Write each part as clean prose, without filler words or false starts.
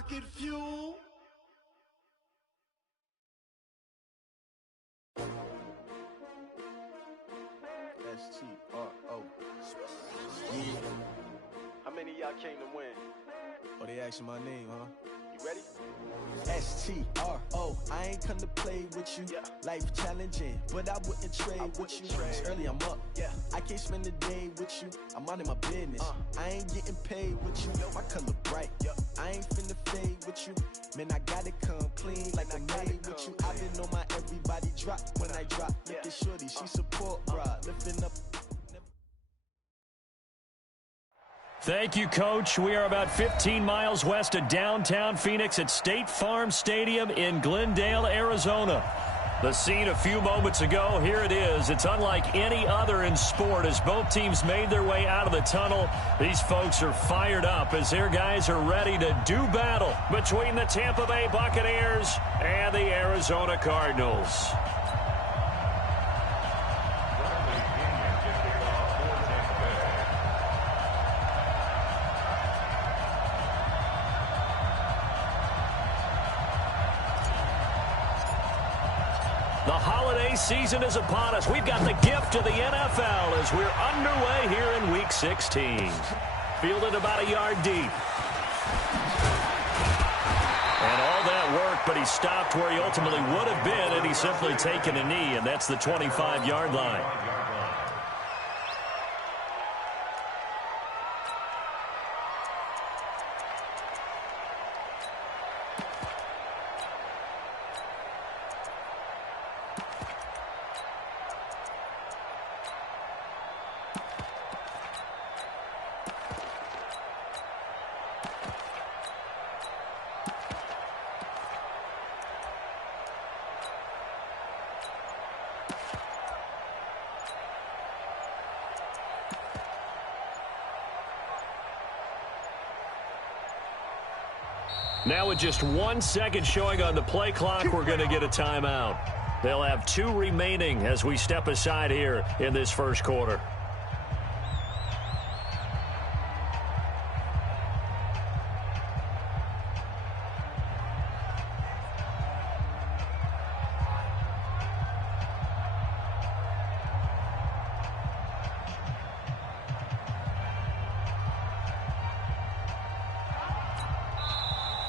rocket fuel. S-T-R-O. Yeah. How many of y'all came to win? Oh, they asking my name, huh? You ready? S-T-R-O. I ain't come to play with you. Yeah. Life challenging, but I wouldn't trade with you. It's early, I'm up. Yeah. I can't spend the day with you. I'm minding my business. I ain't getting paid with you. My color bright. I ain't finna fade with you. Man, I gotta come clean like I'm made with you. I've been on my everybody drop when I drop. Look at shorty, she support, bruh. Lifting up. Thank you, Coach. We are about 15 miles west of downtown Phoenix at State Farm Stadium in Glendale, Arizona. The scene a few moments ago, here it is. It's unlike any other in sport as both teams made their way out of the tunnel. These folks are fired up as their guys are ready to do battle between the Tampa Bay Buccaneers and the Arizona Cardinals. The holiday season is upon us. We've got the gift of the NFL as we're underway here in Week 16. Fielded about a yard deep. And all that work, but he stopped where he ultimately would have been, and he's simply taken a knee, and that's the 25-yard line. Now with just 1 second showing on the play clock, we're going to get a timeout. They'll have 2 remaining as we step aside here in this first quarter.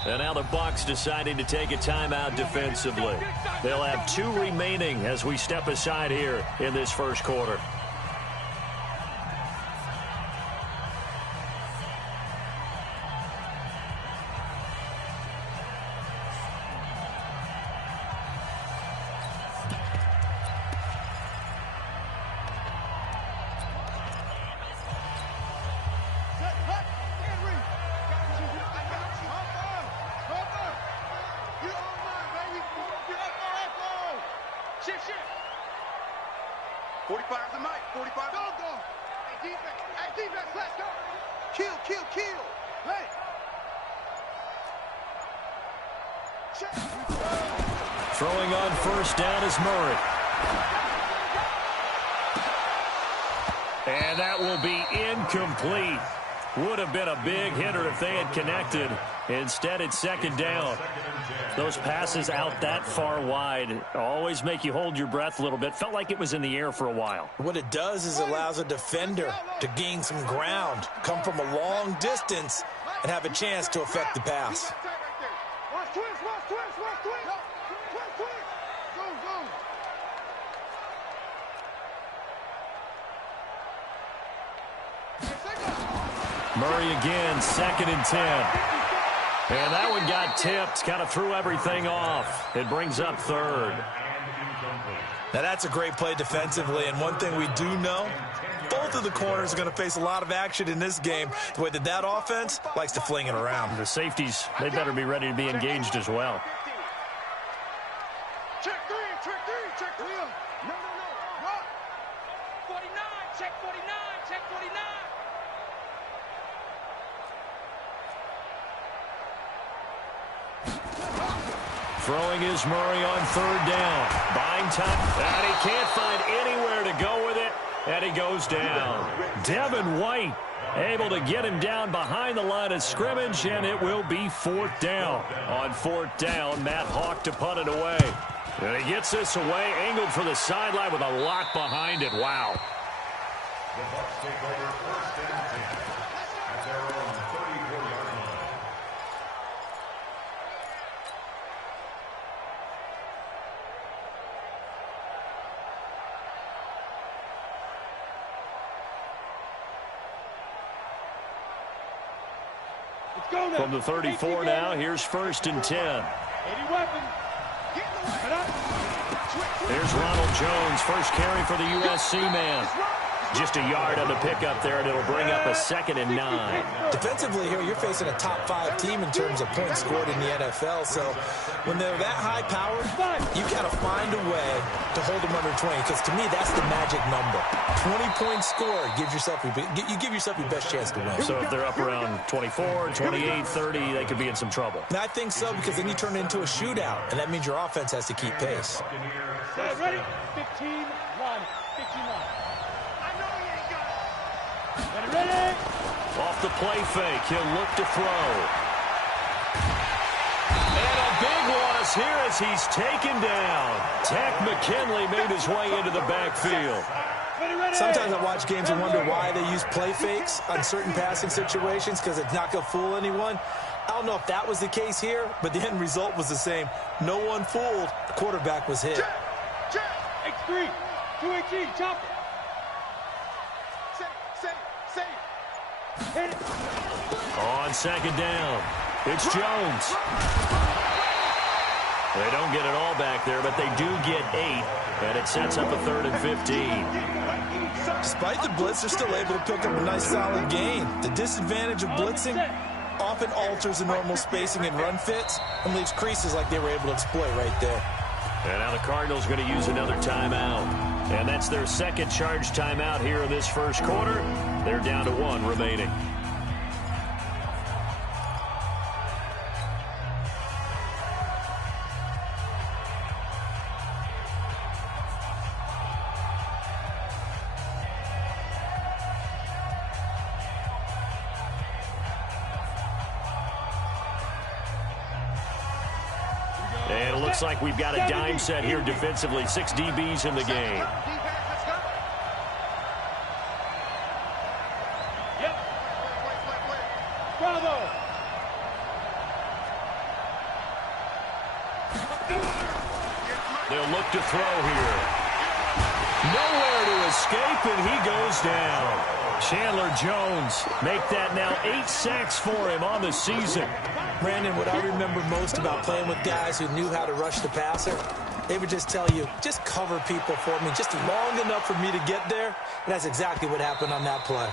And now the Bucs deciding to take a timeout defensively. They'll have 2 remaining as we step aside here in this first quarter. Throwing on first down is Murray. And that will be incomplete. Would have been a big hitter if they had connected. Instead, it's second down. Those passes out that far wide always make you hold your breath a little bit. Felt like it was in the air for a while. What it does is allows a defender to gain some ground, come from a long distance, and have a chance to affect the pass. Murray again, 2nd and 10. And that one got tipped, kind of threw everything off. It brings up 3rd. Now that's a great play defensively, and one thing we do know, both of the corners are going to face a lot of action in this game, the way that offense likes to fling it around. The safeties, they better be ready to be engaged as well. Check 3, check 3. No. 49, check 49, check 49. Throwing is Murray on 3rd down. Buying time, and he can't find anywhere to go with it. And he goes down. Devin White able to get him down behind the line of scrimmage, and it will be 4th down. On 4th down, Matt Hawk to punt it away. And he gets this away, angled for the sideline with a lot behind it. Wow. The Bucs take over 1st and 10 at their own 34-yard line. From the 34 now, here's 1st and 10. 80 weapons. Here's Ronald Jones, first carry for the USC man. Just a yard on the pickup there, and it'll bring up a 2nd and 9. Defensively here, you're facing a top 5 team in terms of points scored in the NFL. So when they're that high powered, you got to find a way to hold them under 20. Because to me, that's the magic number. 20 points scored gives yourself you give yourself your best chance to win. So if they're up around 24, 28, 30, they could be in some trouble. And I think so, because then you turn it into a shootout, and that means your offense has to keep pace. Ready? 15, 1, 59. Ready? Off the play fake, he'll look to throw. And a big loss here as he's taken down. Tech McKinley made his way into the backfield. Sometimes I watch games and wonder why they use play fakes on certain passing situations, because it's not going to fool anyone. I don't know if that was the case here, but the end result was the same. No one fooled. The quarterback was hit. X3, 218, chop it. On 2nd down, it's Jones. They don't get it all back there, but they do get 8, and it sets up a 3rd and 15. Despite the blitz, they're still able to pick up a nice solid gain. The disadvantage of blitzing often alters the normal spacing and run fits and leaves creases like they were able to exploit right there. And now the Cardinals are going to use another timeout. And that's their 2nd charge timeout here in this 1st quarter. They're down to 1 remaining. And it looks like we've got a dime set here defensively. 6 DBs in the game. They'll look to throw here. Nowhere to escape, and he goes down. Chandler Jones make that now 8 sacks for him on the season. Brandon, what I remember most about playing with guys who knew how to rush the passer, they would just tell you, just cover people for me just long enough for me to get there. And that's exactly what happened on that play.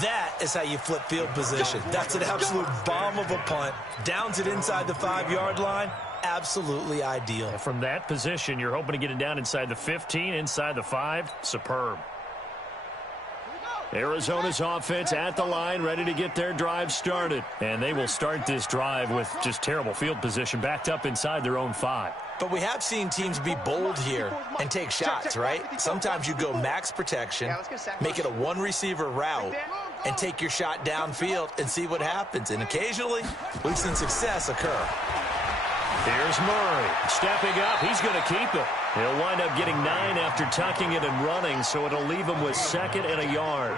That is how you flip field position. That's an absolute bomb of a punt. Downs it inside the 5-yard line. Absolutely ideal. From that position, you're hoping to get it down inside the 15, inside the 5. Superb. Arizona's offense at the line, ready to get their drive started. And they will start this drive with just terrible field position, backed up inside their own 5. But we have seen teams be bold here and take shots, right? Sometimes you go max protection, make it a 1-receiver route, and take your shot downfield and see what happens. And occasionally, we've seen success occur. Here's Murray stepping up. He's going to keep it. He'll wind up getting 9 after tucking it and running, so it'll leave him with 2nd and a yard.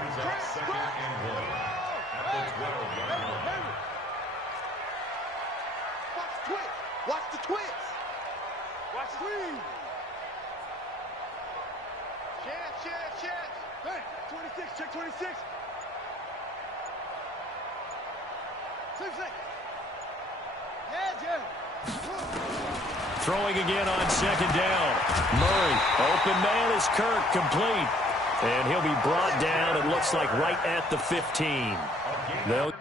Watch the twist. Watch the twist. Chance. Hey, 26, check 26. Same. Yeah. Throwing again on 2nd down. Murray, open man is Kirk, complete. And he'll be brought down, it looks like right at the 15. They'll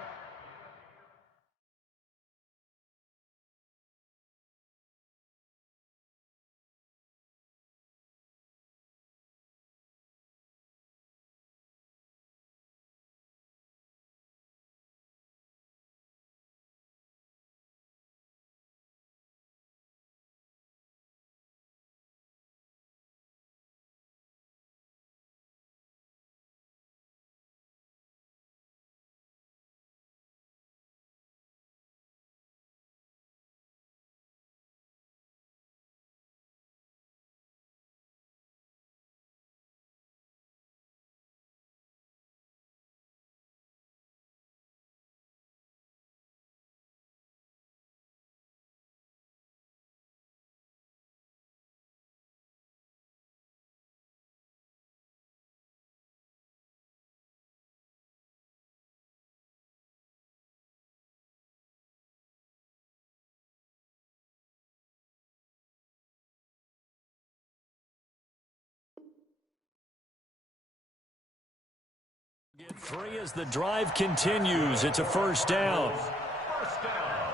3 as the drive continues. It's a first down. First down.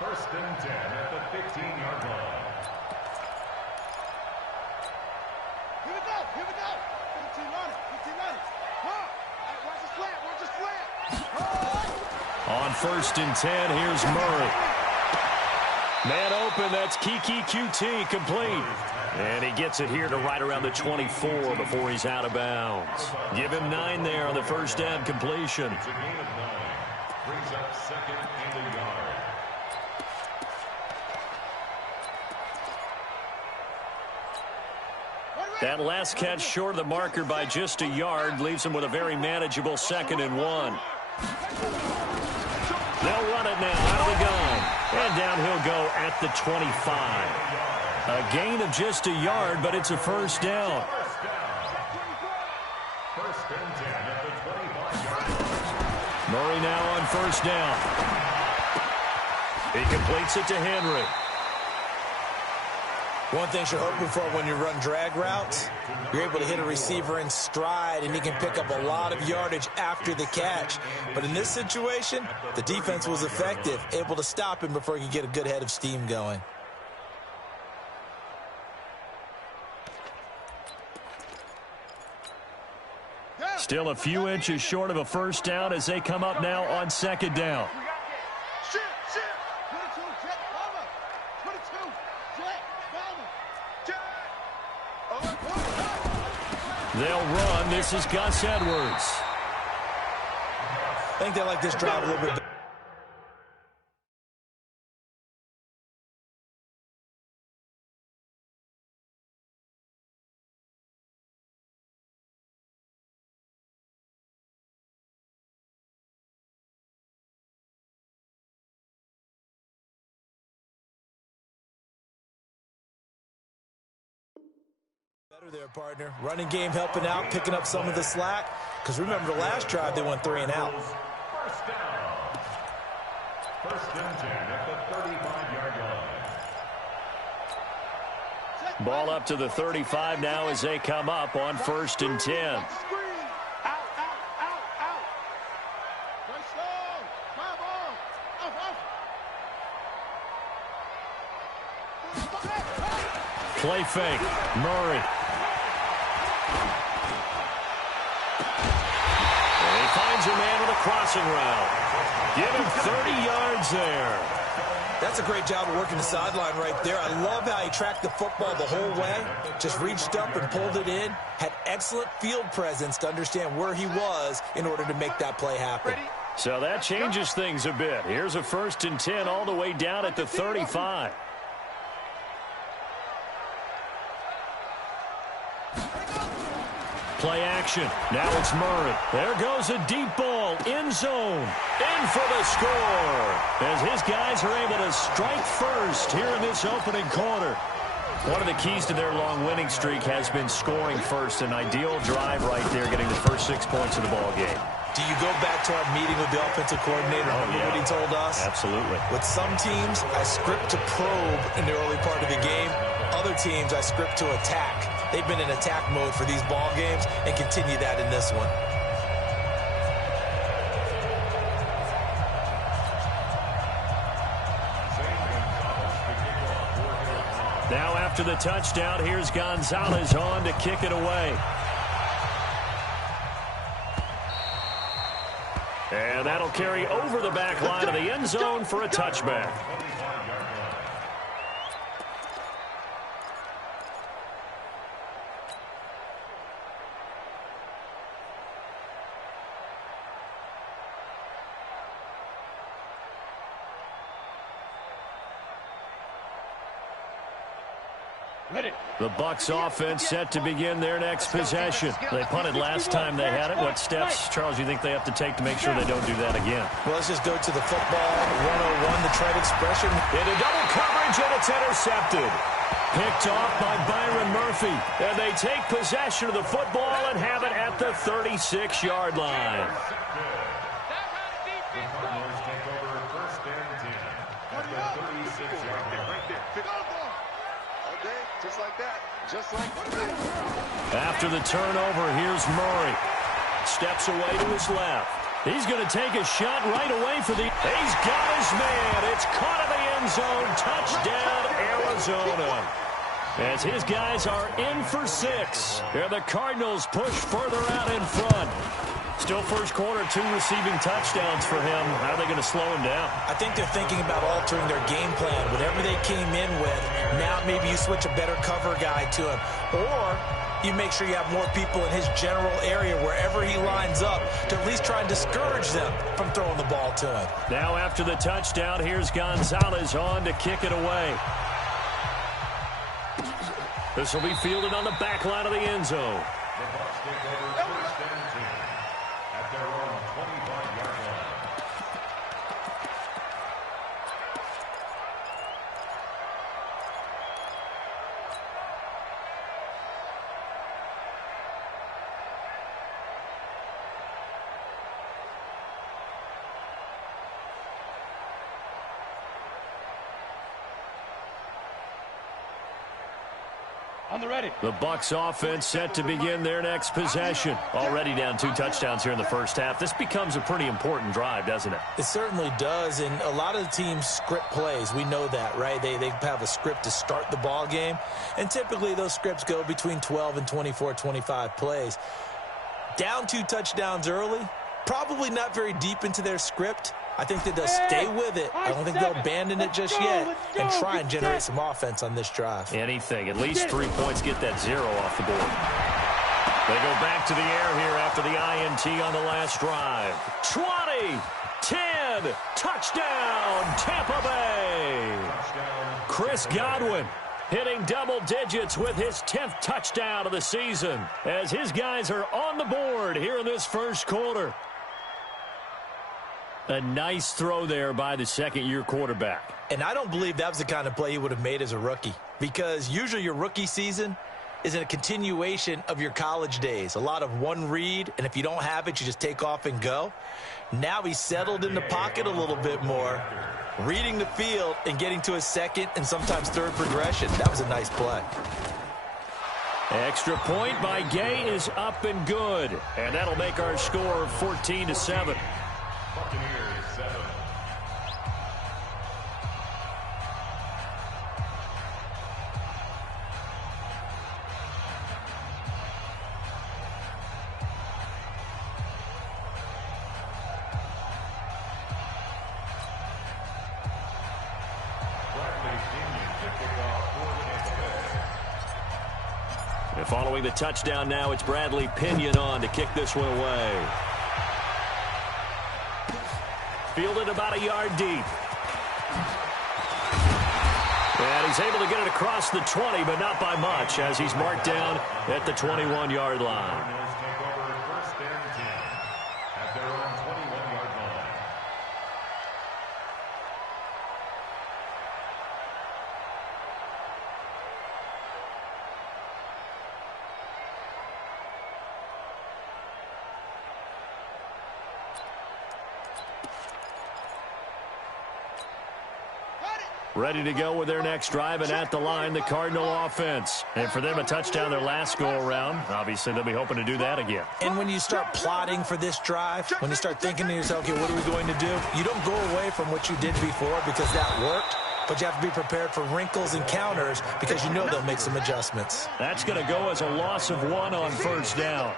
First and 10 at the 15-yard line. Here we go. 15 on it. Huh. Watch the slant. On first and 10, here's Murray. Man open, that's Kiki QT, complete. And he gets it here to right around the 24 before he's out of bounds. Give him 9 there on the first down completion. It's a gain of 9. Brings up second and a yard. That last catch short of the marker by just a yard leaves him with a very manageable 2nd and 1. They'll run it now out of the gun. And down he'll go at the 25. A gain of just a yard, but it's a first down. First and 10 at the 25-yard line. Murray now on first down. He completes it to Henry. One thing you're hoping for when you run drag routes, you're able to hit a receiver in stride, and he can pick up a lot of yardage after the catch. But in this situation, the defense was effective, able to stop him before he could get a good head of steam going. Still a few inches short of a first down as they come up now on second down. Shit. 22, jet, bomber. 22, jet, bomber. They'll run. This is Gus Edwards. I think they like this drive a little bit better. There, partner. Running game helping out, picking up some of the slack. Because remember the last drive, they went 3 and out. First down. First and 10 at the 35-yard line. Ball up to the 35 now as they come up on first and 10. Out. Nice slow. Come on. Play fake. Murray. And he finds a man with a crossing route. Give him 30 yards there. That's a great job of working the sideline right there. I love how he tracked the football the whole way. Just reached up and pulled it in. Had excellent field presence to understand where he was in order to make that play happen. So that changes things a bit. Here's a first and 10 all the way down at the 35. Play action. Now it's Murray. There goes a deep ball. End zone. In for the score. As his guys are able to strike first here in this opening quarter. One of the keys to their long winning streak has been scoring first. An ideal drive right there, getting the first 6 points of the ball game. Do you go back to our meeting with the offensive coordinator? Remember what he told us? Absolutely. With some teams, I script to probe in the early part of the game. Other teams, I script to attack. They've been in attack mode for these ball games and continue that in this one. Now after the touchdown, here's Gonzalez on to kick it away. And that'll carry over the back line of the end zone for a touchback. The Bucs offense set to begin their next possession. They punted last time they had it. What steps, Charles, you think they have to take to make sure they don't do that again? Well, let's just go to the football 101, the trade expression. Into double coverage, and it's intercepted. Picked off by Byron Murphy. And they take possession of the football and have it at the 36-yard line. The Cardinals take over first and 10 at the 36-yard line. Just like that. Just like that. After the turnover, here's Murray. steps away to his left. He's going to take a shot right away for the... He's got his man. It's caught in the end zone. Touchdown, Arizona. As his guys are in for 6. And the Cardinals push further out in front. Still first quarter, 2 receiving touchdowns for him. How are they going to slow him down? I think they're thinking about altering their game plan. Whatever they came in with, now maybe you switch a better cover guy to him. Or you make sure you have more people in his general area wherever he lines up to at least try and discourage them from throwing the ball to him. Now after the touchdown, here's Gonzalez on to kick it away. This will be fielded on the back line of the end zone. The Bucs take over first and 10 at their own 25-yard line. On the ready. The Bucs offense set to begin their next possession. Already down 2 touchdowns here in the first half. This becomes a pretty important drive, doesn't it? It certainly does, and a lot of the teams script plays. We know that, right? They have a script to start the ball game, and typically those scripts go between 12 and 24, 25 plays. Down 2 touchdowns early, probably not very deep into their script. I think that they'll stay with it. I don't think they'll abandon it just yet and try and generate some offense on this drive. Anything. At least 3 points, get that 0 off the board. They go back to the air here after the INT on the last drive. 20, 10, touchdown, Tampa Bay. Chris Godwin hitting double digits with his 10th touchdown of the season as his guys are on the board here in this first quarter. A nice throw there by the second-year quarterback. And I don't believe that was the kind of play he would have made as a rookie, because usually your rookie season is a continuation of your college days. A lot of one read, and if you don't have it, you just take off and go. Now he's settled in the pocket a little bit more, reading the field and getting to his second and sometimes third progression. That was a nice play. Extra point by Gay is up and good. And that'll make our score 14-7. Buccaneers 7. And following the touchdown now, it's Bradley Pinion on to kick this one away. Fielded about a yard deep. And he's able to get it across the 20, but not by much, as he's marked down at the 21-yard line. Take over first and 10 at their own 21-yard line. Ready to go with their next drive, and at the line, the Cardinal offense. And for them, a touchdown their last go-around. Obviously, they'll be hoping to do that again. And when you start plotting for this drive, when you start thinking to yourself, okay, what are we going to do? You don't go away from what you did before because that worked, but you have to be prepared for wrinkles and counters because you know they'll make some adjustments. That's going to go as a loss of 1 on first down.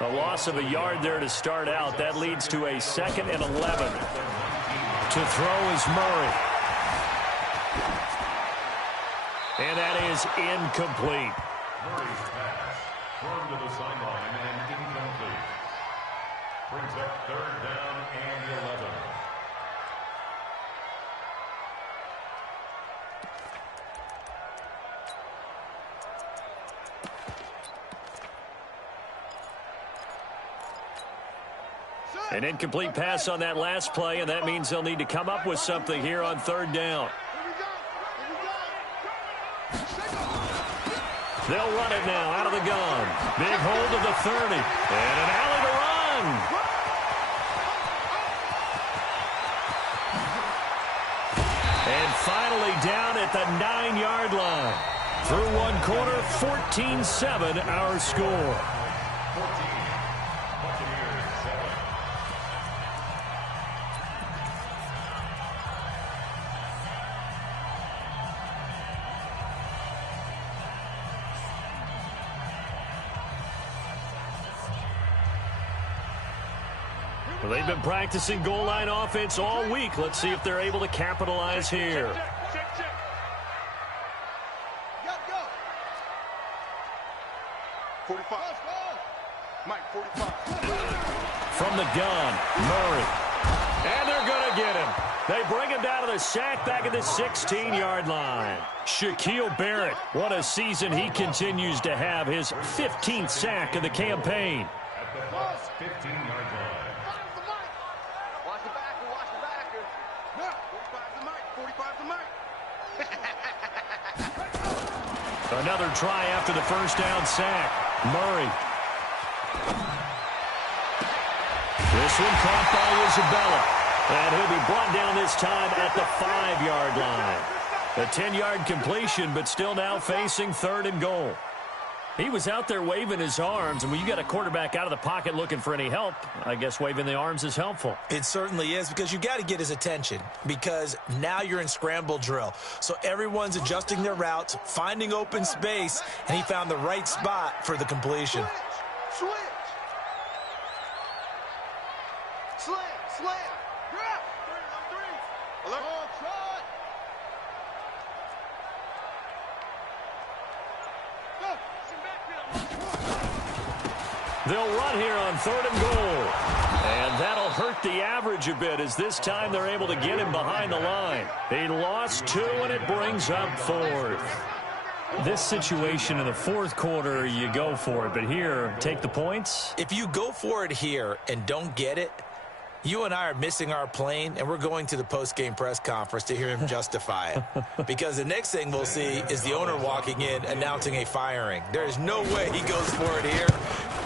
A loss of a yard there to start out. That leads to a 2nd and 11. To throw is Murray. And that is incomplete. Murray's pass thrown to the sideline and incomplete. Brings up 3rd down and 11. An incomplete pass on that last play, and that means they'll need to come up with something here on 3rd down. They'll run it now out of the gun. Big hold of the 30. And an alley to run. And finally down at the 9-yard line. Through 1 quarter, 14-7 our score. 14. Buccaneers. They've been practicing goal line offense all week. Let's see if they're able to capitalize here. Go, go. 45. Mike, 45. From the gun, Murray. And they're going to get him. They bring him down to the sack back at the 16-yard line. Shaquille Barrett, what a season he continues to have. His 15th sack of the campaign. At the Bucs' 15-yard line. Watch the backer, watch the backer. 45's the Mike, 45's the Mike. Another try after the first down sack. Murray. This one caught by Isabella. And he'll be brought down this time at the 5-yard line. A 10-yard completion, but still now facing 3rd and goal. He was out there waving his arms, and when you got a quarterback out of the pocket looking for any help, I guess waving the arms is helpful. It certainly is, because you got to get his attention, because now you're in scramble drill. So everyone's adjusting their routes, finding open space, and he found the right spot for the completion. Switch. Slam. Grab. 3 on 3. Alert. Oh, try. They'll run here on 3rd and goal. And that'll hurt the average a bit, as this time they're able to get him behind the line. He lost 2, and it brings up 4th. This situation in the 4th quarter, you go for it. But here, take the points. If you go for it here and don't get it, you and I are missing our plane, and we're going to the post-game press conference to hear him justify it. Because the next thing we'll see is the owner walking in announcing a firing. There is no way he goes for it here.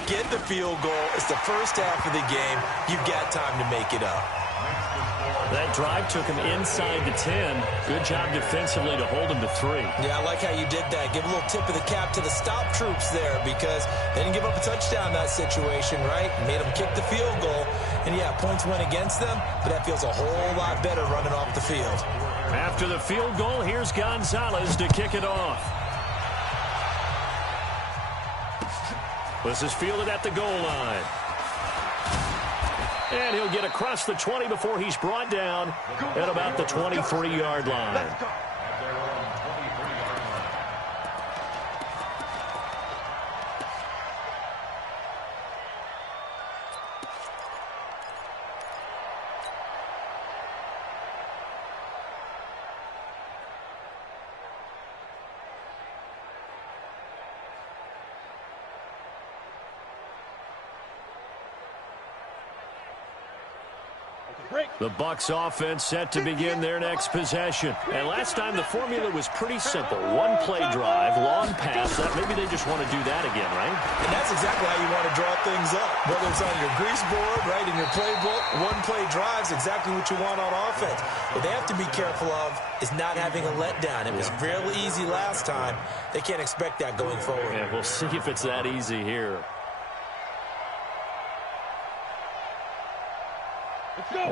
Get the field goal. It's the first half of the game. You've got time to make it up. That drive took him inside the 10. Good job defensively to hold him to 3. Yeah, I like how you did that. Give a little tip of the cap to the stop troops there, because they didn't give up a touchdown in that situation, right? Made them kick the field goal. And, yeah, points went against them, but that feels a whole lot better running off the field. After the field goal, here's Gonzalez to kick it off. This is fielded at the goal line. And he'll get across the 20 before he's brought down at about the 23-yard line. The Bucs offense set to begin their next possession. And last time the formula was pretty simple. One play drive, long pass. Maybe they just want to do that again, right? And that's exactly how you want to draw things up. Whether it's on your grease board, right, in your playbook, one play drive's exactly what you want on offense. What they have to be careful of is not having a letdown. It was fairly easy last time. They can't expect that going forward. Yeah, we'll see if it's that easy here.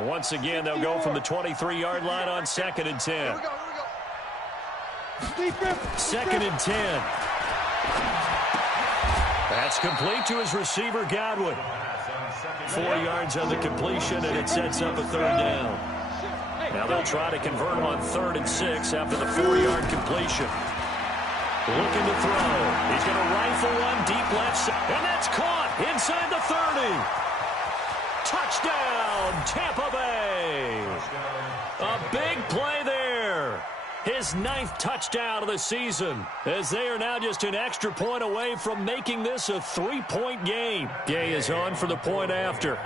Once again, they'll go from the 23-yard line on 2nd and 10. Here we go. 2nd and 10. That's complete to his receiver, Godwin. 4 yards on the completion, and it sets up a 3rd down. Now they'll try to convert him on 3rd and 6 after the 4-yard completion. Looking to throw. He's going to rifle one deep left side, and that's caught inside the 30. Touchdown, Tampa Bay. A big play there. His 9th touchdown of the season, as they are now just an extra point away from making this a 3-point game. Gay is on for the point after.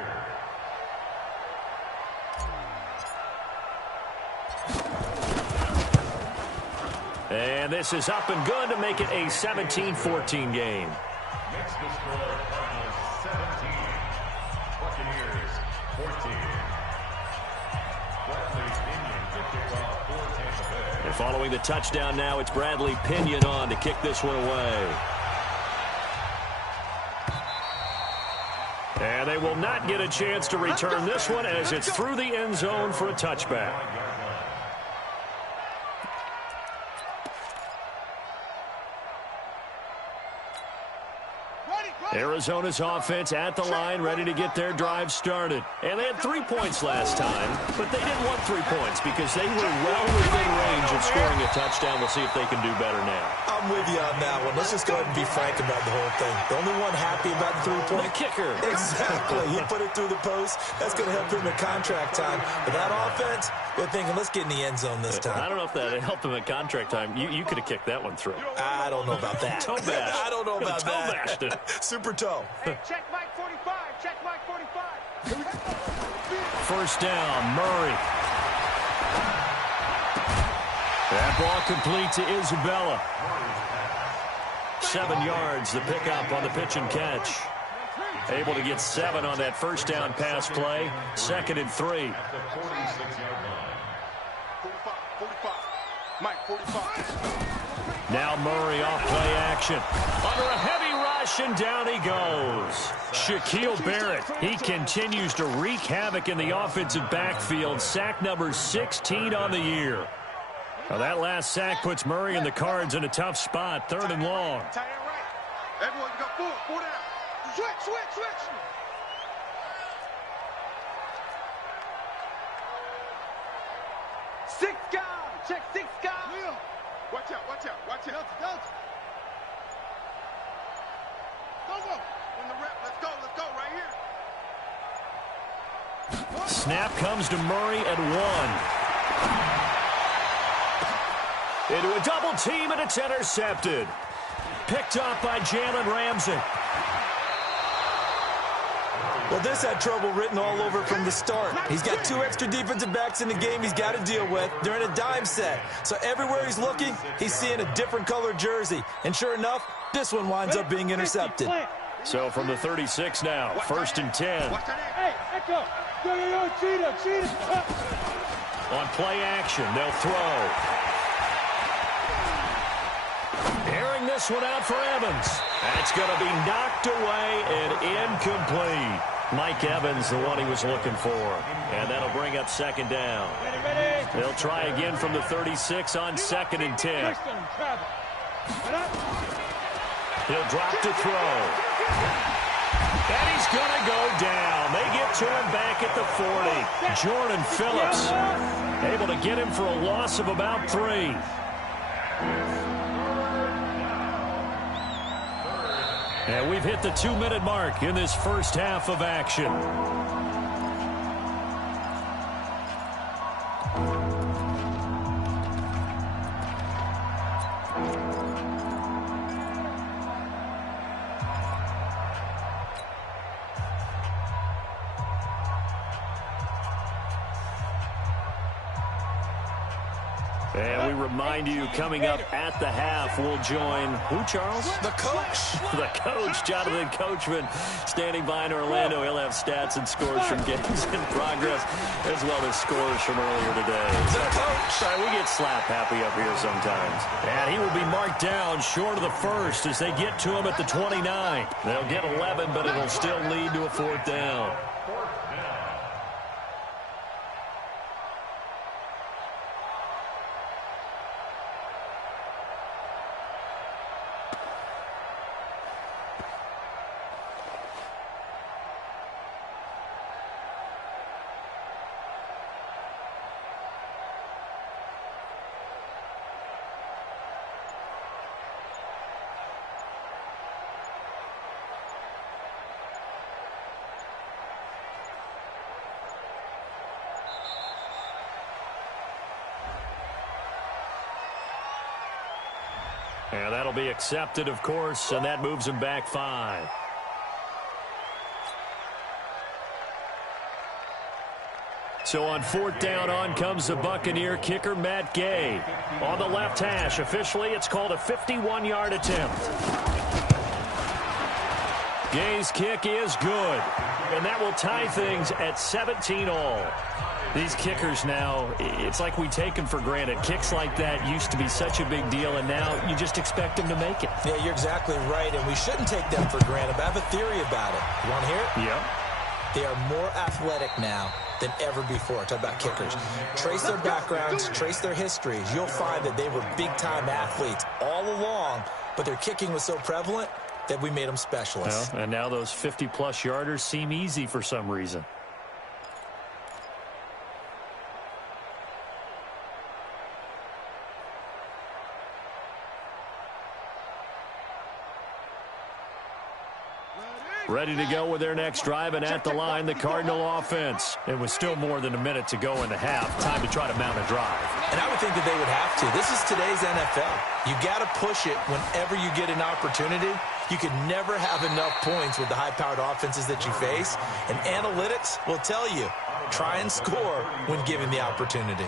And this is up and good to make it a 17-14 game. Makes the score Cardinals 17, Buccaneers 14. Bradley Pinion to kick off for Tampa Bay. And following the touchdown now, it's Bradley Pinion on to kick this one away. And they will not get a chance to return this one, as it's through the end zone for a touchback. Ready, go! Arizona's offense at the line, ready to get their drive started. And they had 3 points last time, but they didn't want 3 points because they were well within range of scoring a touchdown. We'll see if they can do better now. I'm with you on that one. Let's just go ahead and be frank about the whole thing. The only one happy about the 3-point. The kicker. Exactly. He put it through the post. That's going to help him at contract time. But that offense, they're thinking, let's get in the end zone this time. I don't know if that helped him at contract time. You could have kicked that one through. I don't know about that. Toe bash. I don't know about that. Toe bashed it. Super toe. Hey, check Mike 45. Check Mike 45. First down, Murray. That ball complete to Isabella. 7 yards, the pickup on the pitch and catch. Able to get 7 on that first down pass play. 2nd and 3. At the 46-yard line. 45. Mike, 45. Now Murray off play action. Under a heavy rush, and down he goes. Shaquille Barrett, he continues to wreak havoc in the offensive backfield. Sack number 16 on the year. Now that last sack puts Murray and the Cards in a tough spot. 3rd and long. Tight end right. Everyone, you got 4 down. Switch. 6 guys. Check 6 guys. Watch out. Delta. Go. In the rep. Let's go right here. Snap comes to Murray at 1. Into a double team, and it's intercepted. Picked up by Jalen Ramsey. Well, this had trouble written all over from the start. He's got 2 extra defensive backs in the game he's got to deal with. They're in a dime set. So everywhere he's looking, he's seeing a different color jersey. And sure enough, this one winds up being intercepted. So from the 36 now, 1st and 10. Hey, Echo. Yo, cheetah. On play action, they'll throw. Airing this one out for Evans. That's going to be knocked away and incomplete. Mike Evans, the one he was looking for. And that'll bring up 2nd down. Ready. They'll try again from the 36 on 2nd and 10. He'll drop to throw. And he's going to go down. They get to him back at the 40. Jordan Phillips able to get him for a loss of about 3. And we've hit the 2-minute mark in this first half of action. And we remind you, coming up at the half, we'll join, who, Charles? The coach. The coach, Jonathan Coachman, standing by in Orlando. He'll have stats and scores from games in progress, as well as scores from earlier today. The coach. Sorry, we get slap happy up here sometimes. And he will be marked down short of the first as they get to him at the 29. They'll get 11, but it'll still lead to a 4th down. And that'll be accepted, of course, and that moves him back 5. So on 4th down, on comes the Buccaneer kicker, Matt Gay. On the left hash, officially, it's called a 51-yard attempt. Gay's kick is good, and that will tie things at 17-all. These kickers now, it's like we take them for granted. Kicks like that used to be such a big deal, and now you just expect them to make it. Yeah, you're exactly right, and we shouldn't take them for granted. But I have a theory about it. You want to hear it? Yeah. They are more athletic now than ever before. Talk about kickers. Trace their backgrounds, trace their histories. You'll find that they were big-time athletes all along, but their kicking was so prevalent, that we made them specialists. Well, and now those 50-plus yarders seem easy for some reason. Ready to go with their next drive, and at the line, the Cardinal offense. It was still more than a minute to go in the half. Time to try to mount a drive. And I would think that they would have to. This is today's NFL. You got to push it whenever you get an opportunity. You can never have enough points with the high-powered offenses that you face. And analytics will tell you, try and score when given the opportunity.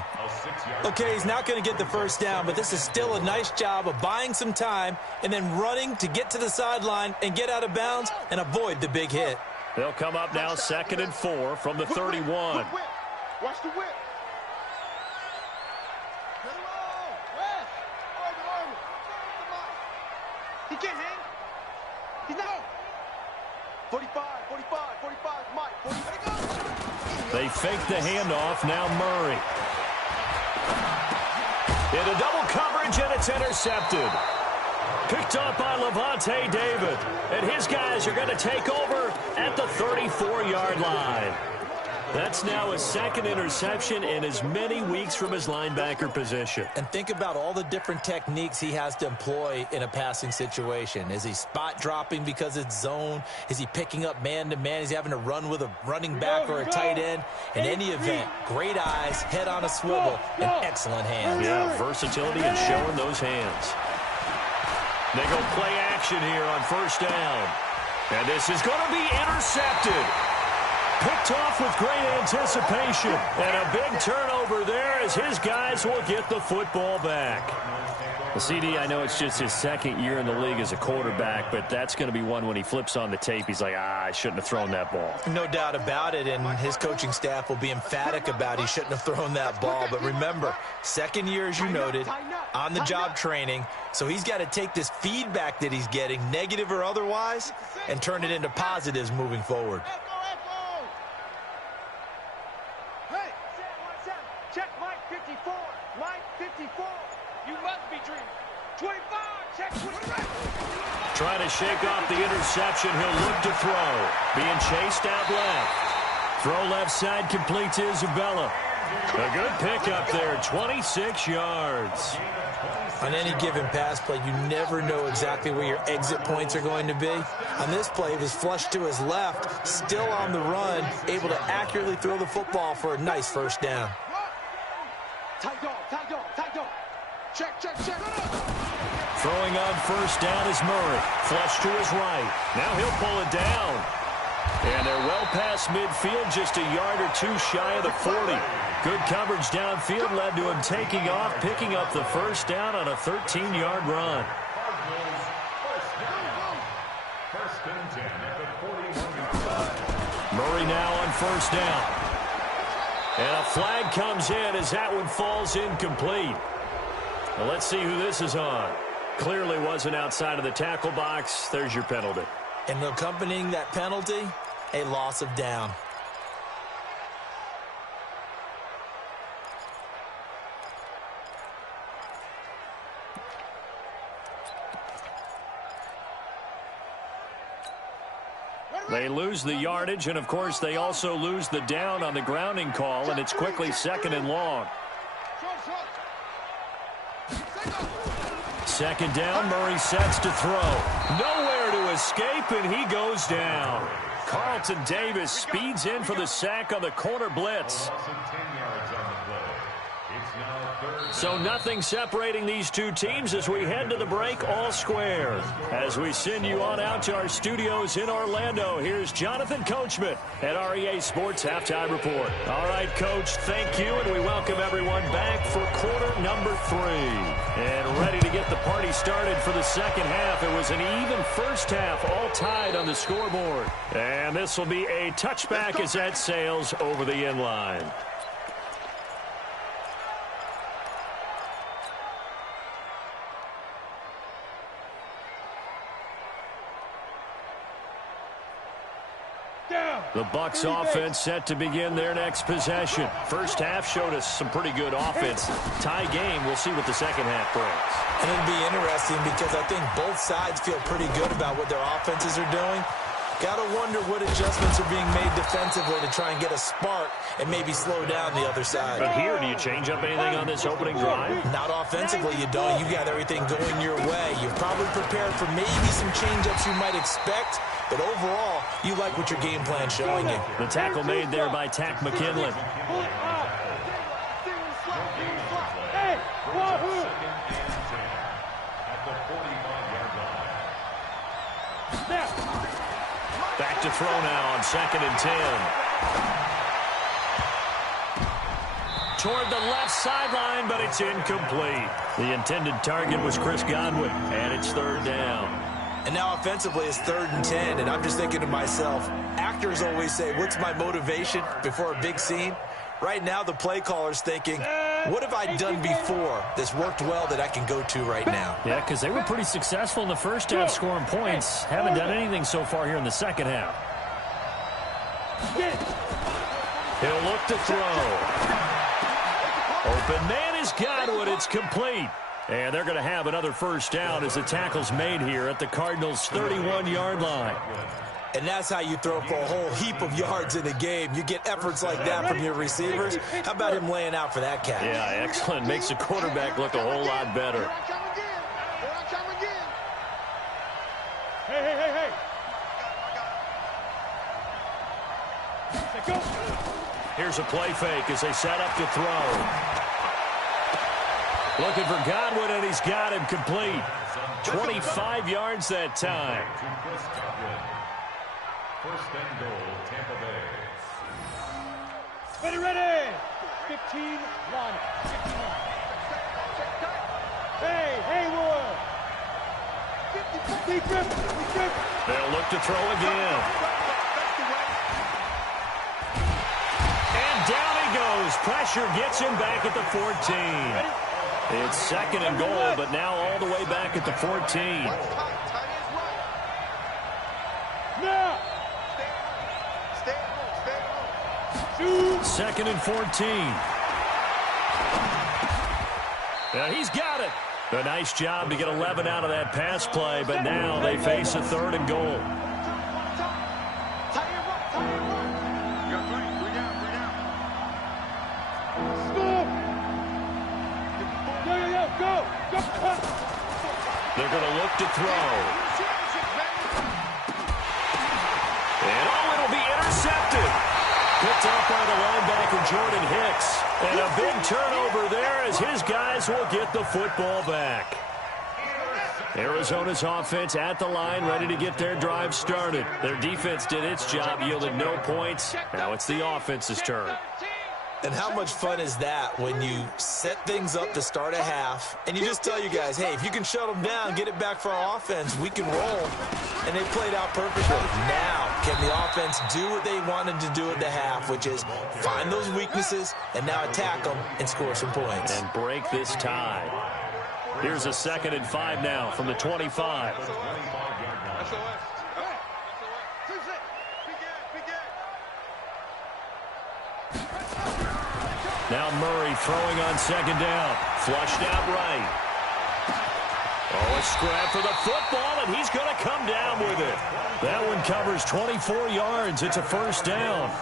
Okay, he's not going to get the first down, but this is still a nice job of buying some time and then running to get to the sideline and get out of bounds and avoid the big hit. They'll come up now 2nd and 4 from the 31. Watch the whip. He can't hang. He's not. 45, Mike. 45. They fake the handoff. Now Murray. Into double coverage, and it's intercepted. Picked up by Levante David. And his guys are going to take over at the 34-yard line. That's now his 2nd interception in as many weeks from his linebacker position. And think about all the different techniques he has to employ in a passing situation. Is he spot dropping because it's zone? Is he picking up man-to-man? Is he having to run with a running back or a tight end? In any event, great eyes, head on a swivel, and excellent hands. Yeah, versatility and showing those hands. They go play action here on 1st down. And this is going to be intercepted. Picked off with great anticipation. And a big turnover there as his guys will get the football back. The CD, I know it's just his 2nd year in the league as a quarterback, but that's going to be one when he flips on the tape. He's like, I shouldn't have thrown that ball. No doubt about it, and his coaching staff will be emphatic about he shouldn't have thrown that ball. But remember, 2nd year, as you noted, on-the-job training, so he's got to take this feedback that he's getting, negative or otherwise, and turn it into positives moving forward. Check Mike 54. Mike 54. You must be dreaming. 25. Check 25. Trying to shake off the interception. He'll look to throw. Being chased out left. Throw left side complete to Isabella. A good pickup there. 26 yards. On any given pass play, you never know exactly where your exit points are going to be. On this play, it was flushed to his left, still on the run, able to accurately throw the football for a nice 1st down. Tight dog. Check. Throwing on 1st down is Murray. Flush to his right. Now he'll pull it down. And they're well past midfield, just a yard or two shy of the 40. Good coverage downfield led to him taking off, picking up the 1st down on a 13-yard run. Murray now on 1st down. And a flag comes in as that one falls incomplete. Well, let's see who this is on. Clearly wasn't outside of the tackle box. There's your penalty. And accompanying that penalty, a loss of down. They lose the yardage, and, of course, they also lose the down on the grounding call, and it's quickly 2nd and long. 2nd down, Murray sets to throw. Nowhere to escape, and he goes down. Carlton Davis speeds in for the sack on the corner blitz. So nothing separating these two teams as we head to the break, all square. As we send you on out to our studios in Orlando, here's Jonathan Coachman at REA Sports Halftime Report. All right, Coach, thank you, and we welcome everyone back for quarter number 3. And ready to get the party started for the 2nd half. It was an even 1st half, all tied on the scoreboard. And this will be a touchback as that sails over the end line. Down. The Bucs offense set to begin their next possession. First half showed us some pretty good offense. Tie game, we'll see what the second half brings. And it'll be interesting because I think both sides feel pretty good about what their offenses are doing. Got to wonder what adjustments are being made defensively to try and get a spark and maybe slow down the other side. But here, do you change up anything on this opening drive? Not offensively, you don't. You got everything going your way. You're probably prepared for maybe some change-ups you might expect, but overall, you like what your game plan's showing you. The tackle made there by Tack McKinley. Back to throw now on 2nd and 10. Toward the left sideline, but it's incomplete. The intended target was Chris Godwin, and it's 3rd down. And now offensively it's 3rd and 10, and I'm just thinking to myself, actors always say, what's my motivation before a big scene? Right now the play caller's thinking, what have I done before that's worked well that I can go to right now? Yeah, because they were pretty successful in the first half scoring points. Haven't done anything so far here in the second half. He'll look to throw. Open man is Godwin. It's complete. And they're going to have another first down as the tackle's made here at the Cardinals' 31-yard line. And that's how you throw for a whole heap of yards in a game. You get efforts like that from your receivers. How about him laying out for that catch? Yeah, excellent. Makes the quarterback look a whole lot better. Hey. Go. Here's a play fake as they set up to throw. Looking for Godwin, and he's got him complete. 25 yards that time. 1st and goal, Tampa Bay. Ready. 15 line. Hey, Haywood. They'll look to throw again. And down he goes. Pressure gets him back at the 14. It's 2nd and goal, but now all the way back at the 14. Now. 2nd and 14. And he's got it. A nice job to get 11 out of that pass play, but now they face a 3rd and goal. Go. They're going to look to throw. And it'll be intercepted. Picked up by the linebacker, Jordan Hicks. And a big turnover there as his guys will get the football back. Arizona's offense at the line, ready to get their drive started. Their defense did its job, yielded no points. Now it's the offense's turn. And how much fun is that when you set things up to start a half and you just tell you guys, hey, if you can shut them down, get it back for our offense, we can roll. And they played out perfectly. Now, can the offense do what they wanted to do at the half, which is find those weaknesses and now attack them and score some points. And break this tie. Here's a 2nd and 5 now from the 25. Now Murray throwing on 2nd down. Flushed out right. Oh, a scrap for the football, and he's going to come down with it. That one covers 24 yards. It's a first down.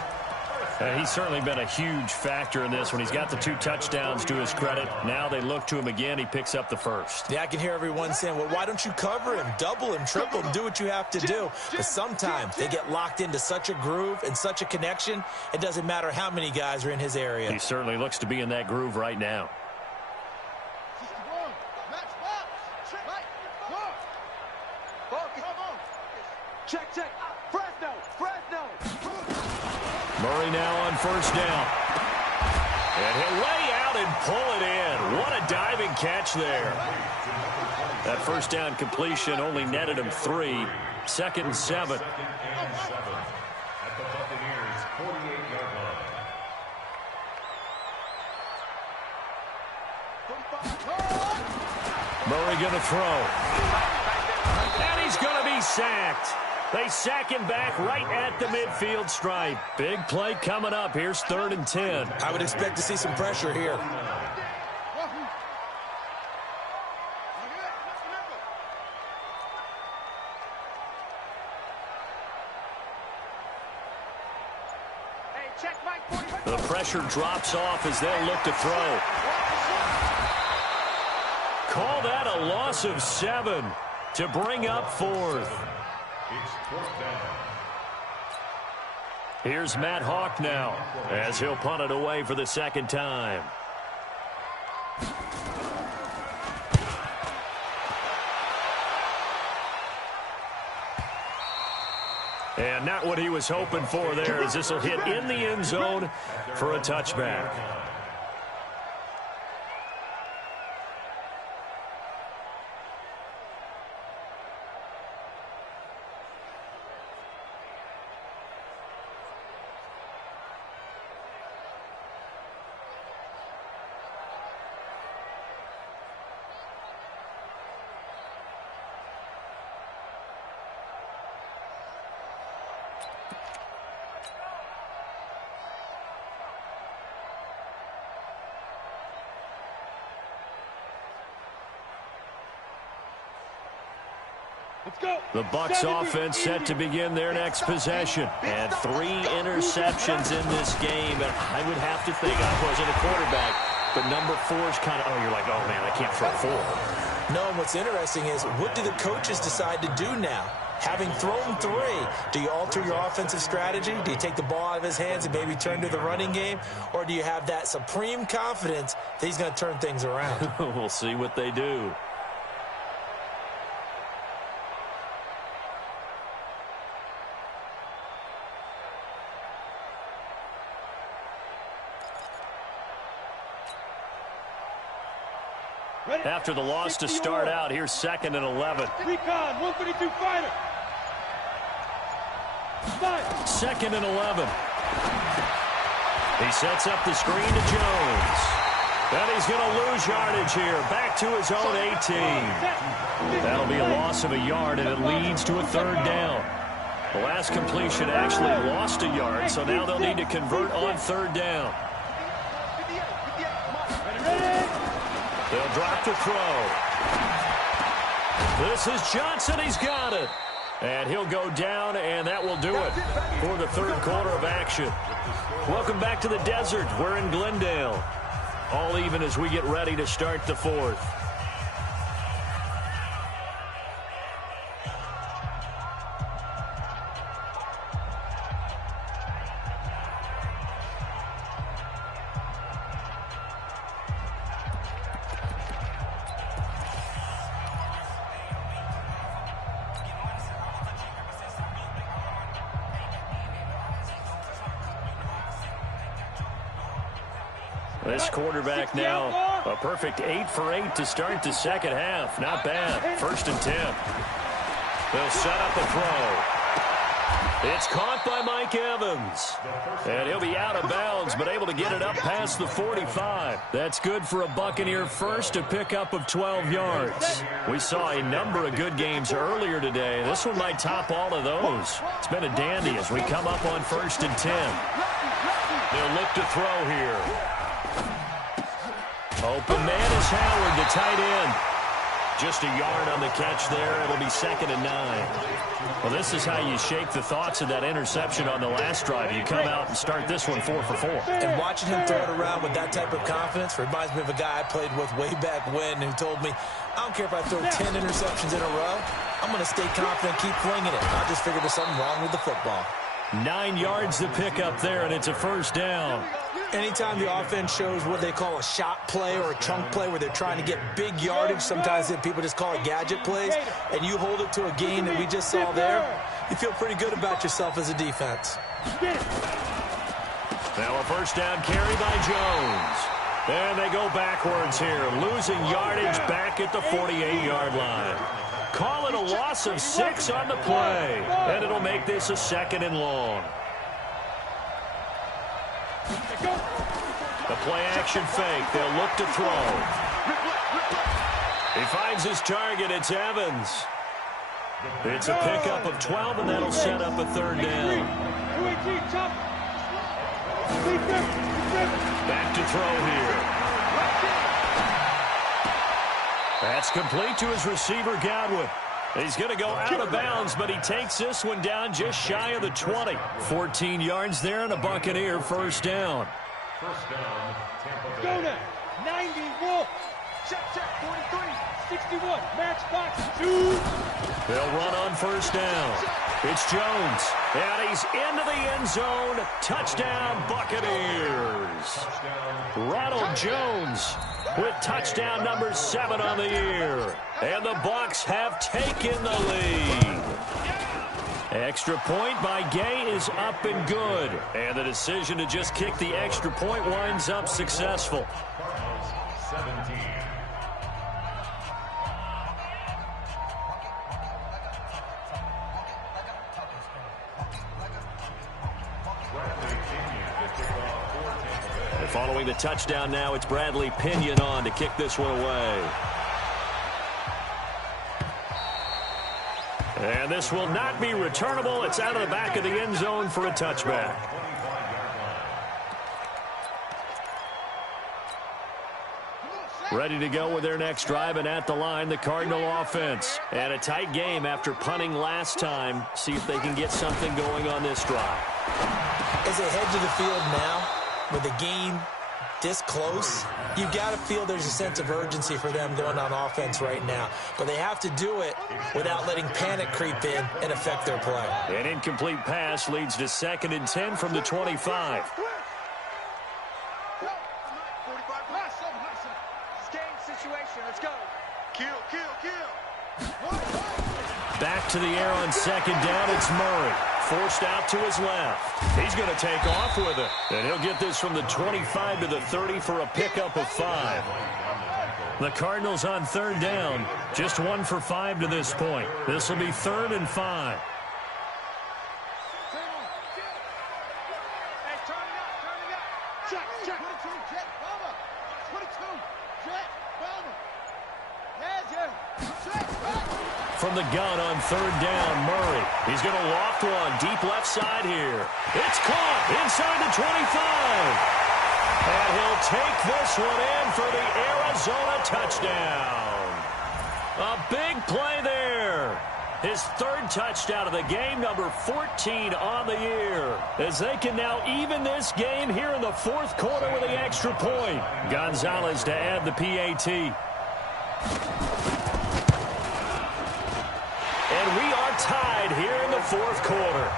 And he's certainly been a huge factor in this when he's got the 2 touchdowns to his credit. Now they look to him again. He picks up the first. Yeah, I can hear everyone saying, well, why don't you cover him, double him, triple him, do what you have to do. But sometimes they get locked into such a groove and such a connection, it doesn't matter how many guys are in his area. He certainly looks to be in that groove right now. Check. Fresno. Murray now on 1st down. And he'll lay out and pull it in. What a diving catch there. That first down completion only netted him 3. 2nd and 7. At the Buccaneers' 48-yard line. Murray going to throw. And he's going to be sacked. They sack him back right at the midfield stripe. Big play coming up. Here's 3rd and 10. I would expect to see some pressure here. The pressure drops off as they'll look to throw. Call that a loss of 7 to bring up 4th. It's 4th down. Here's Matt Hawk now as he'll punt it away for the 2nd time. And not what he was hoping for there, as this will hit in the end zone for a touchback. The Bucs offense set to begin their next possession. And 3 interceptions in this game. And I would have to think, I wasn't a quarterback, but number 4 is kind of, oh, you're like, oh, man, I can't throw 4. No, and what's interesting is, what do the coaches decide to do now? Having thrown 3, do you alter your offensive strategy? Do you take the ball out of his hands and maybe turn to the running game? Or do you have that supreme confidence that he's going to turn things around? We'll see what they do. After the loss to start out, here's 2nd and 11. Recon, 132 fighter. 2nd and 11. He sets up the screen to Jones. And he's going to lose yardage here. Back to his own 18. That'll be a loss of a yard, and it leads to a 3rd down. The last completion actually lost a yard, so now they'll need to convert on 3rd down. They'll drop the throw. This is Johnson. He's got it. And he'll go down, and that will do it for the 3rd quarter of action. Welcome back to the desert. We're in Glendale. All even as we get ready to start the 4th. This quarterback now, a perfect 8 for 8 to start the 2nd half. Not bad. 1st and 10. They'll set up a throw. It's caught by Mike Evans. And he'll be out of bounds, but able to get it up past the 45. That's good for a Buccaneer first, a pickup of 12 yards. We saw a number of good games earlier today. This one might top all of those. It's been a dandy as we come up on 1st and 10. They'll look to throw here. Open man is Howard, the tight end. Just a yard on the catch there. It'll be 2nd and 9. Well, this is how you shake the thoughts of that interception on the last drive. You come out and start this one 4 for 4. And watching him throw it around with that type of confidence reminds me of a guy I played with way back when who told me, I don't care if I throw 10 interceptions in a row. I'm going to stay confident, keep flinging it. I just figured there's something wrong with the football. 9 yards to pick up there, and it's a 1st down. Anytime the offense shows what they call a shot play or a chunk play where they're trying to get big yardage, sometimes people just call it gadget plays, and you hold it to a gain that we just saw there, you feel pretty good about yourself as a defense. Now a 1st down carry by Jones. And they go backwards here, losing yardage back at the 48-yard line. Call it a loss of 6 on the play, and it'll make this a 2nd and long. The play-action fake. They'll look to throw. He finds his target. It's Evans. It's a pickup of 12, and that'll set up a third down. Back to throw here. That's complete to his receiver, Godwin. He's going to go out of bounds, but he takes this one down just shy of the 20. 14 yards there and a Buccaneer first down. First down, Tampa Bay. Go now. 90 Wolf. Check, 43. 61. Match box 2. They'll run on first down. It's Jones. And he's into the end zone. Touchdown, Buccaneers. Ronald Jones with touchdown number 7 on the year. And the Bucs have taken the lead. Extra point by Gay is up and good. And the decision to just kick the extra point winds up successful. 17. Following the touchdown now, it's Bradley Pinion on to kick this one away. And this will not be returnable. It's out of the back of the end zone for a touchback. Ready to go with their next drive, and at the line, the Cardinal offense. And a tight game after punting last time. See if they can get something going on this drive. As they head to the field now, with the game this close, you've got to feel there's a sense of urgency for them going on offense right now. But they have to do it without letting panic creep in and affect their play. An incomplete pass leads to 2nd and 10 from the 25. Situation. Let's go. Kill. Back to the air on 2nd down. It's Murray. Forced out to his left. He's going to take off with it. And he'll get this from the 25 to the 30 for a pickup of 5. The Cardinals on 3rd down. Just 1 for 5 to this point. This will be 3rd and 5. From the gun on 3rd down, Murray. He's going to loft one deep left side here. It's caught inside the 25. And he'll take this one in for the Arizona touchdown. A big play there. His 3rd touchdown of the game, number 14 on the year. As they can now even this game here in the 4th quarter with the extra point. Gonzalez to add the PAT. And we are tied here in the 4th quarter.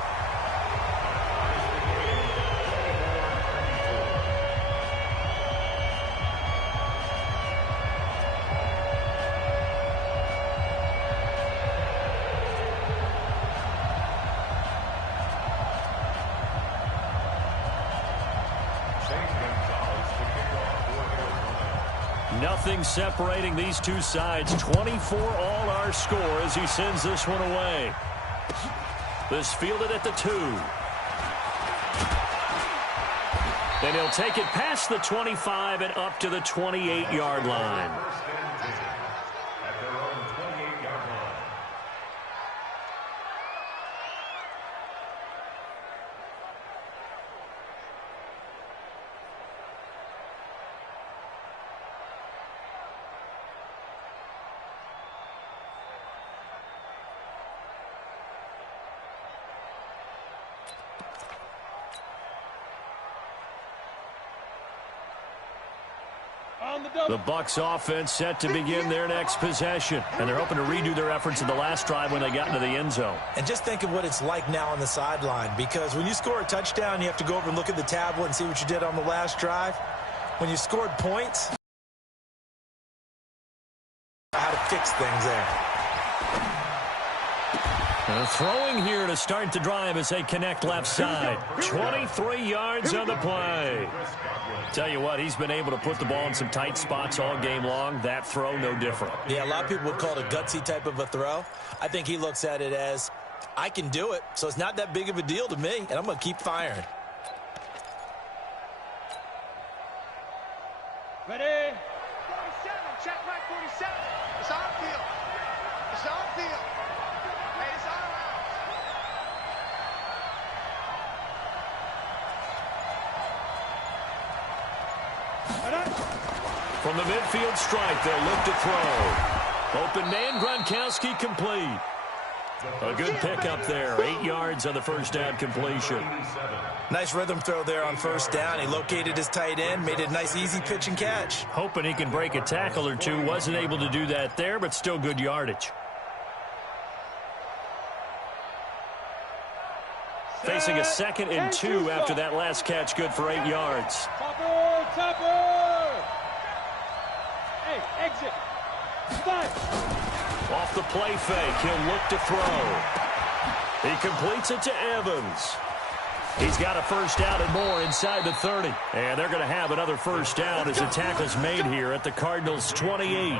Nothing separating these two sides. 24 all our score as he sends this one away. This fielded at the 2. And he'll take it past the 25 and up to the 28-yard line. At their own 28-yard line. The Bucs offense set to begin their next possession. And they're hoping to redo their efforts in the last drive when they got into the end zone. And just think of what it's like now on the sideline, because when you score a touchdown, you have to go over and look at the tablet and see what you did on the last drive. When you scored points, how to fix things there. Throwing here to start the drive as they connect left side. 23 yards on the play. Tell you what, he's been able to put the ball in some tight spots all game long. That throw, no different. Yeah, a lot of people would call it a gutsy type of a throw. I think he looks at it as, I can do it, so it's not that big of a deal to me, and I'm going to keep firing. Ready? 47, check right 47. It's on field. It's on field. From the midfield stripe, they'll look to throw. Open man, Gronkowski complete. A good pickup there. 8 yards on the first down completion. Nice rhythm throw there on first down. He located his tight end, made it a nice easy pitch and catch. Hoping he can break a tackle or two. Wasn't able to do that there, but still good yardage. Facing a 2nd and 2 after that last catch, good for 8 yards. Topper! Hey, exit. Five. Off the play fake, he'll look to throw. He completes it to Evans. He's got a first down and more inside the 30. And they're going to have another first down as the tackle's made here at the Cardinals' 28.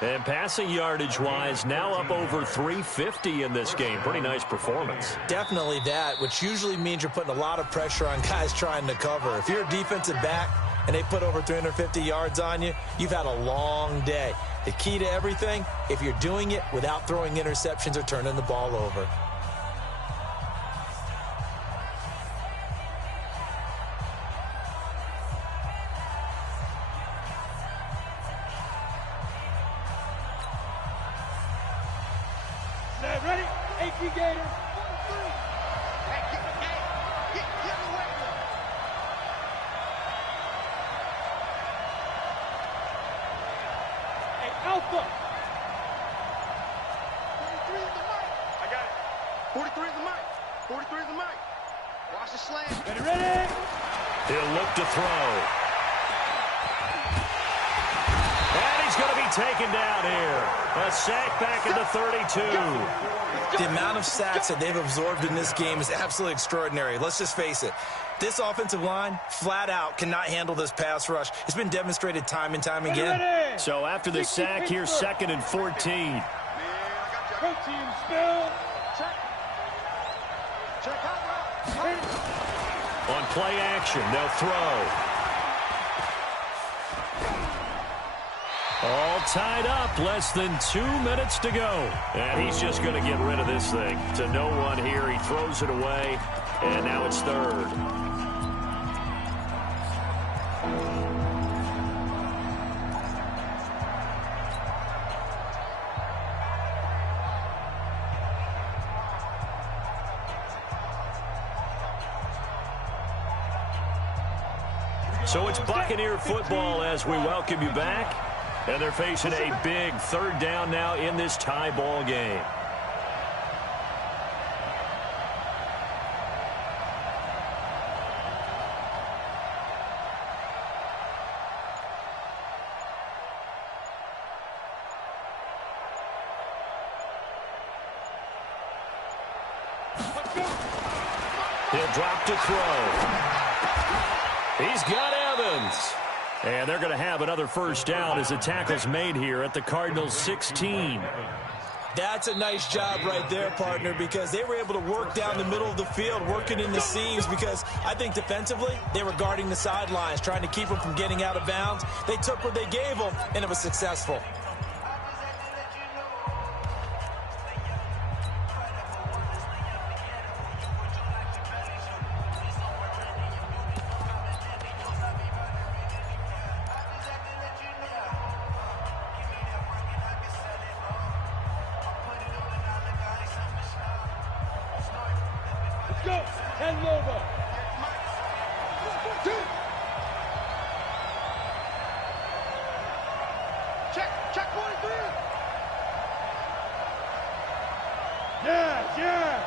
And passing yardage-wise, now up over 350 in this game. Pretty nice performance. Definitely that, which usually means you're putting a lot of pressure on guys trying to cover. If you're a defensive back and they put over 350 yards on you, you've had a long day. The key to everything, if you're doing it without throwing interceptions or turning the ball over. Ready? AP Gator. Hey, get away. Hey, Alpha. 43 is the mic. I got it. 43 is the mic. 43 is the mic. Watch the slant. Ready? He'll look to throw. And he's going to be taken down here. A sack back at the 32. The amount of sacks that they've absorbed in this game is absolutely extraordinary. Let's just face it. This offensive line, flat out, cannot handle this pass rush. It's been demonstrated time and time again. So after the sack, here's 2nd and 14. Protein spill. Check out. On play action, they'll throw. All tied up, less than 2 minutes to go. And he's just going to get rid of this thing. To no one here, he throws it away, and now it's 3rd. So it's Buccaneer football as we welcome you back. And they're facing a big 3rd down now in this tie ball game. He'll drop to throw. He's got Evans. And they're going to have another first down as the tackle's made here at the Cardinals' 16. That's a nice job right there, partner, because they were able to work down the middle of the field, working in the seams, because I think defensively they were guarding the sidelines, trying to keep them from getting out of bounds. They took what they gave them, and it was successful. Check 43. Yeah.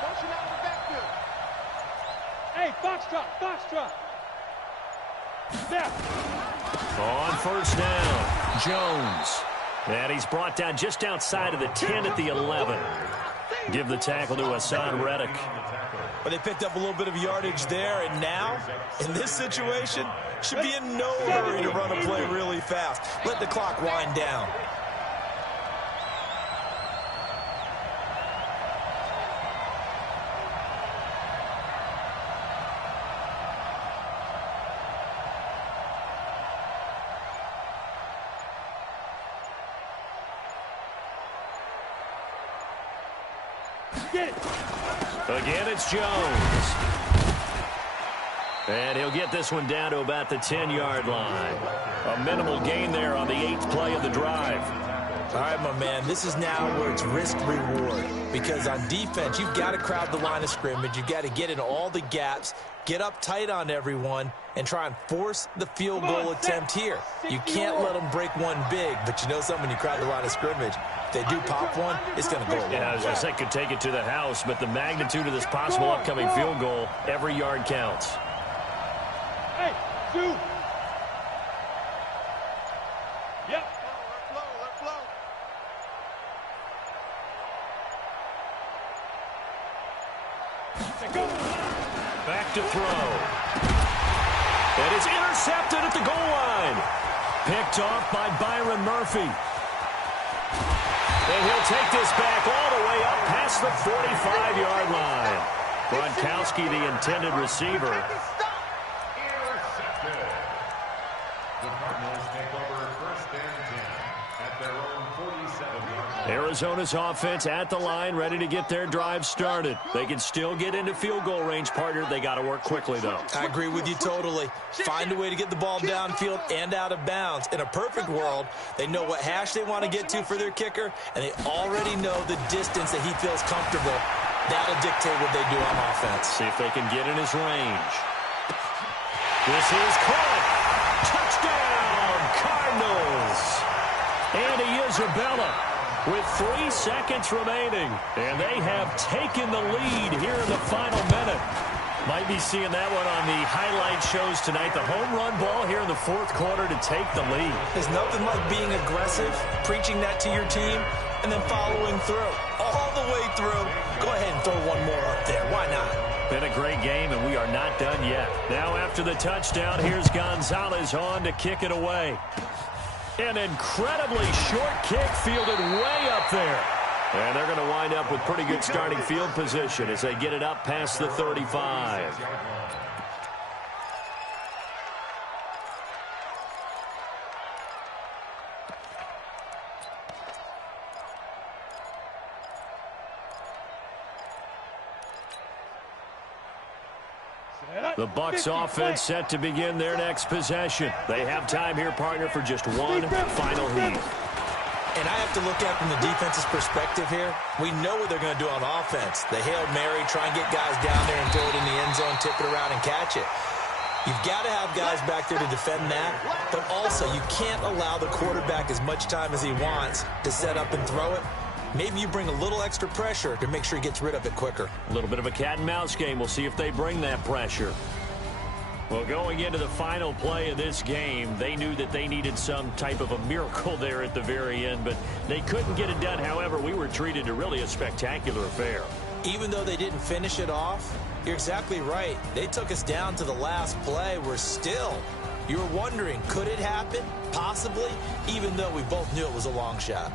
Motion out of the backfield. Hey, Foxtrot. Yeah. On first down, Jones. And he's brought down just outside of the 10 at the 11. Give the tackle to Hassan Reddick. But they picked up a little bit of yardage there, and now, in this situation, should be in no hurry to run a play really fast. Let the clock wind down. Get it. Again, it's Jones. And he'll get this one down to about the 10-yard line. A minimal gain there on the 8th play of the drive. All right, my man, this is now where it's risk-reward. Because on defense, you've got to crowd the line of scrimmage. You've got to get in all the gaps, get up tight on everyone, and try and force the field goal attempt here. You can't let them break one big, but you know something, when you crowd the line of scrimmage, if they do pop one, it's going to go a long way. Yeah, I was going to say, could take it to the house, but the magnitude of this possible upcoming field goal, every yard counts. Hey, two. Yep. Let flow. Back to throw. And it's intercepted at the goal line. Picked off by Byron Murphy. And he'll take this back all the way up past the 45-yard line. Gronkowski, the intended receiver. Intercepted. The Cardinals take over 1st and 10 at their own 47-yard line. Arizona's offense at the line, ready to get their drive started. They can still get into field goal range, partner. They got to work quickly, though. I agree with you totally. Find a way to get the ball downfield and out of bounds. In a perfect world, they know what hash they want to get to for their kicker, and they already know the distance that he feels comfortable. That'll dictate what they do on offense. See if they can get in his range. This is caught. Touchdown, Cardinals. Andy Isabella with 3 seconds remaining. And they have taken the lead here in the final minute. Might be seeing that one on the highlight shows tonight. The home run ball here in the 4th quarter to take the lead. There's nothing like being aggressive, preaching that to your team, and then following through. All the way through. Go ahead and throw one more up there. Why not? Been a great game, and we are not done yet. Now after the touchdown, here's Gonzalez on to kick it away. An incredibly short kick fielded way up there. And they're going to wind up with pretty good starting field position as they get it up past the 35. The Bucs offense set to begin their next possession. They have time here, partner, for just one final heat. And I have to look at it from the defense's perspective here. We know what they're going to do on offense. The Hail Mary, try and get guys down there and throw it in the end zone, tip it around and catch it. You've got to have guys back there to defend that, but also you can't allow the quarterback as much time as he wants to set up and throw it. Maybe you bring a little extra pressure to make sure he gets rid of it quicker. A little bit of a cat and mouse game. We'll see if they bring that pressure. Well, going into the final play of this game, they knew that they needed some type of a miracle there at the very end, but they couldn't get it done. However, we were treated to really a spectacular affair. Even though they didn't finish it off, you're exactly right. They took us down to the last play. We're still, you were wondering, could it happen? Possibly, even though we both knew it was a long shot.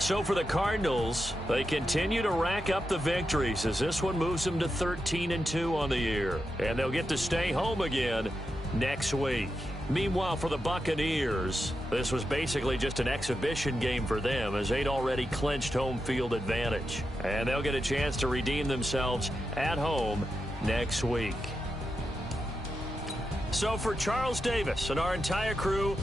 So for the Cardinals, they continue to rack up the victories as this one moves them to 13-2 on the year. And they'll get to stay home again next week. Meanwhile, for the Buccaneers, this was basically just an exhibition game for them as they'd already clinched home field advantage. And they'll get a chance to redeem themselves at home next week. So for Charles Davis and our entire crew,